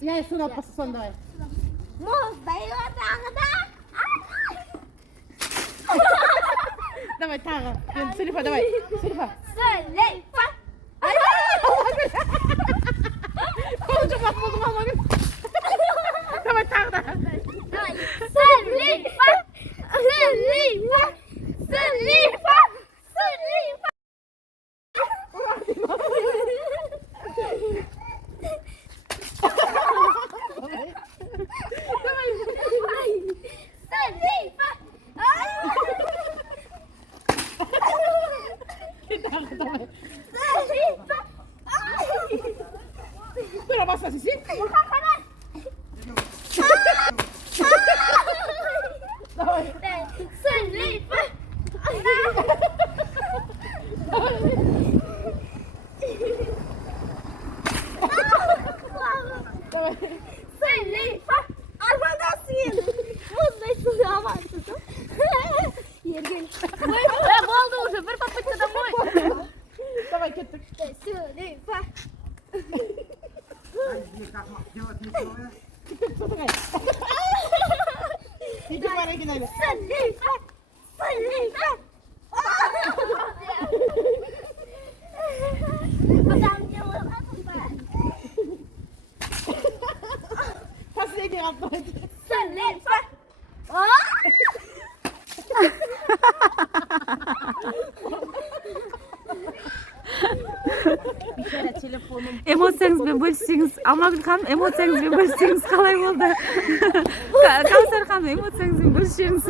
Я şunu atması son давай. Давай тағы. Сылифа, давай. Сылифа. Қолы жұмақ болдым алмағын. Давай тағы да. Сылифа. Bura bassa sesi. Давай. Сылифа. Давай. Сылифа. Armadasın. Muzday suya varsın. Yer gel. Oldu уже. Bir попытка домой. Давай kettik. Сылифа. İki para gidelim. Сылифа. Сылифа. Adam делает. Последний раз давайте. Сылифа. Эмоцияңызбен бөліссеңіз, Алмагүл ханым, эмоцияңызбен бөліссеңіз қалай болды? Кәусар ханым, эмоцияңызбен бөлісеріңіз.